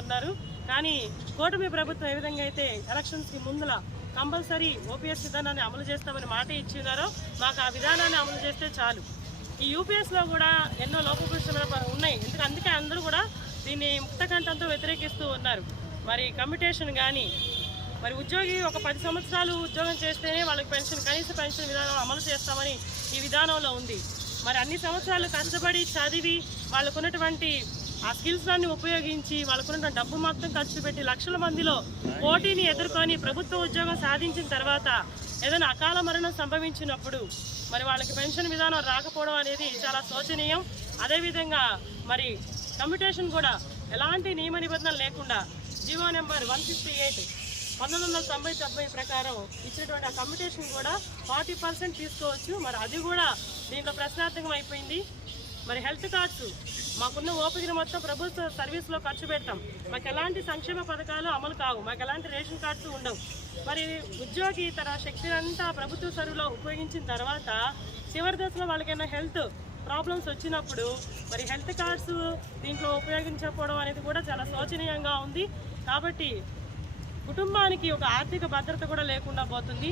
ఉన్నారు. కానీ కూటమి ప్రభుత్వం ఏ విధంగా అయితే ఎలక్షన్స్కి ముందుల కంపల్సరీ ఓపీఎస్ విధానాన్ని అమలు చేస్తామని మాట ఇచ్చినారో మాకు ఆ విధానాన్ని అమలు చేస్తే చాలు. ఈ యూపీఎస్లో కూడా ఎన్నో లోపభూషణలు ఉన్నాయి. ఎందుకంటే అందుకే అందరూ కూడా దీన్ని ముక్తకంఠంతో వ్యతిరేకిస్తూ ఉన్నారు. మరి కమ్యూటేషన్ కానీ మరి ఉద్యోగి ఒక పది సంవత్సరాలు ఉద్యోగం చేస్తేనే వాళ్ళకి పెన్షన్ కనీస పెన్షన్ విధానం అమలు చేస్తామని ఈ విధానంలో ఉంది. మరి అన్ని సంవత్సరాలు కష్టపడి చదివి వాళ్ళకున్నటువంటి ఆ స్కిల్స్ అన్ని ఉపయోగించి వాళ్ళకున్న డబ్బు మొత్తం ఖర్చు పెట్టి లక్షల మందిలో పోటీని ఎదుర్కొని ప్రభుత్వ ఉద్యోగం సాధించిన తర్వాత ఏదైనా అకాల మరణం సంభవించినప్పుడు మరి వాళ్ళకి పెన్షన్ విధానం రాకపోవడం అనేది చాలా శోచనీయం. అదేవిధంగా మరి కమ్యూటేషన్ కూడా ఎలాంటి నియమ నిబంధనలు లేకుండా GO number one fifty eight పంతొమ్మిది వందల తొంభై తొంభై ప్రకారం ఇచ్చినటువంటి ఆ కమ్యూటేషన్ కూడా ఫార్టీ పర్సెంట్ తీసుకోవచ్చు. మరి అది కూడా దీంట్లో ప్రశ్నార్థకం అయిపోయింది. మరి హెల్త్ కార్డ్స్ మాకున్న ఓపికని మొత్తం ప్రభుత్వ సర్వీస్లో ఖర్చు పెడతాం. మాకు ఎలాంటి సంక్షేమ పథకాలు అమలు కావు. మాకు ఎలాంటి రేషన్ కార్డ్స్ ఉండవు. మరి ఉద్యోగి తన శక్తినంతా ప్రభుత్వ సర్వీలో ఉపయోగించిన తర్వాత చివరి దశలో వాళ్ళకైనా హెల్త్ ప్రాబ్లమ్స్ వచ్చినప్పుడు మరి హెల్త్ కార్డ్స్ దీంట్లో ఉపయోగించకపోవడం అనేది కూడా చాలా శోచనీయంగా ఉంది. కాబట్టి కుటుంబానికి ఒక ఆర్థిక భద్రత కూడా లేకుండా పోతుంది.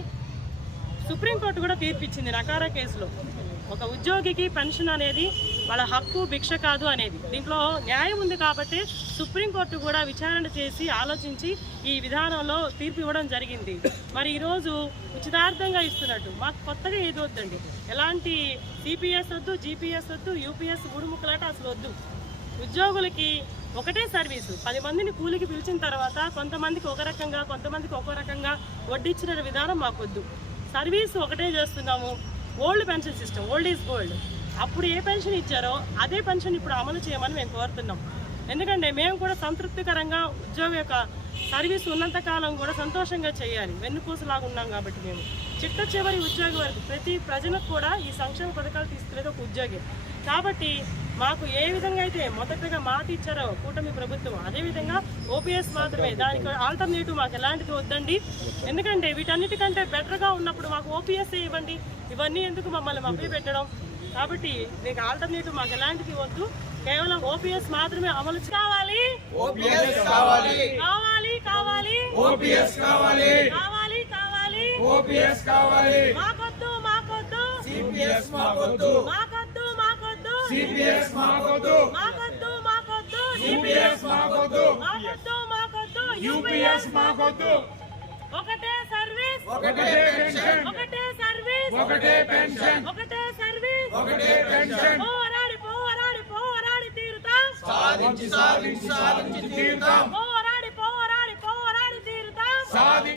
సుప్రీంకోర్టు కూడా తీర్పిచ్చింది నకారా కేసులో. ఒక ఉద్యోగికి పెన్షన్ అనేది వాళ్ళ హక్కు భిక్ష కాదు అనేది. దీంట్లో న్యాయం ఉంది కాబట్టి సుప్రీంకోర్టు కూడా విచారణ చేసి ఆలోచించి ఈ విధానంలో తీర్పు ఇవ్వడం జరిగింది. మరి ఈరోజు ఉచితార్థంగా ఇస్తున్నట్టు. మాకు కొత్తగా ఏది వద్దండి? ఎలాంటి సిపిఎస్ వద్దు జీపీఎస్ వద్దు యూపీఎస్ మూడు ముక్కలాట అసలు వద్దు. ఉద్యోగులకి ఒకటే సర్వీసు. పది మందిని కూలికి పిలిచిన తర్వాత కొంతమందికి ఒక రకంగా కొంతమందికి ఒక రకంగా వడ్డించిన విధానం మాకొద్దు సర్వీస్ ఒకటే చేస్తున్నాము. Old pension system old is gold. అప్పుడు ఏ పెన్షన్ ఇచ్చారో అదే పెన్షన్ ఇప్పుడు అమలు చేయమని మేము కోరుతున్నాం. ఎందుకంటే మేము కూడా సంతృప్తికరంగా ఉద్యోగం యొక్క సర్వీస్ ఉన్నంత కాలం కూడా సంతోషంగా చేయాలి. వెన్నుపూసలాగా ఉన్నాం కాబట్టి మేము. చిట్ట చివరి ఉద్యోగి వరకు ప్రతి ప్రజలకు కూడా ఈ సంక్షేమ పథకాలు తీసుకునేది ఒక ఉద్యోగి. కాబట్టి మాకు ఏ విధంగా అయితే మొదటగా మాట ఇచ్చారో కూటమి ప్రభుత్వం అదేవిధంగా ఓపీఎస్ మాత్రమే. దానికి ఆల్టర్నేటివ్ మాకు ఎలాంటిది వద్దండి. ఎందుకంటే వీటన్నిటికంటే బెటర్గా ఉన్నప్పుడు మాకు ఓపీఎస్ ఇవ్వండి. ఇవన్నీ ఎందుకు మమ్మల్ని మభ్య పెట్టడం కాబట్టి మీకు ఆల్టర్నేటివ్ మాకు ఎలాంటిది వద్దు. కేవలం ఓపీఎస్ మాత్రమే అమలు కావాలి. ఓపీఎస్ కావాలి. కావాలి కావాలి. ఓపీఎస్ కావాలి. కావాలి కావాలి. ఓపీఎస్ కావాలి. మాకొద్దు మాకొద్దు. సిపిఎస్ మాకొద్దు. మాకొద్దు మాకొద్దు. సిపిఎస్ మాకొద్దు. మాకొద్దు మాకొద్దు. యూపీఎస్ మాకొద్దు. మాకొద్దు మాకొద్దు. యూపీఎస్ మాకొద్దు. ఒకటే సర్వీస్. ఒకటే పెన్షన్. ఒకటే సర్వీస్. ఒకటే పెన్షన్. ఒకటే ఒకటే పెన్షన్. పోరాడి పోరాడి పోరాడి తీరుతాం. సాధించి సాధించి సాధించి తీరుతాం. పోరాడి పోరాడి పోరాడి తీరుతాం. సాధి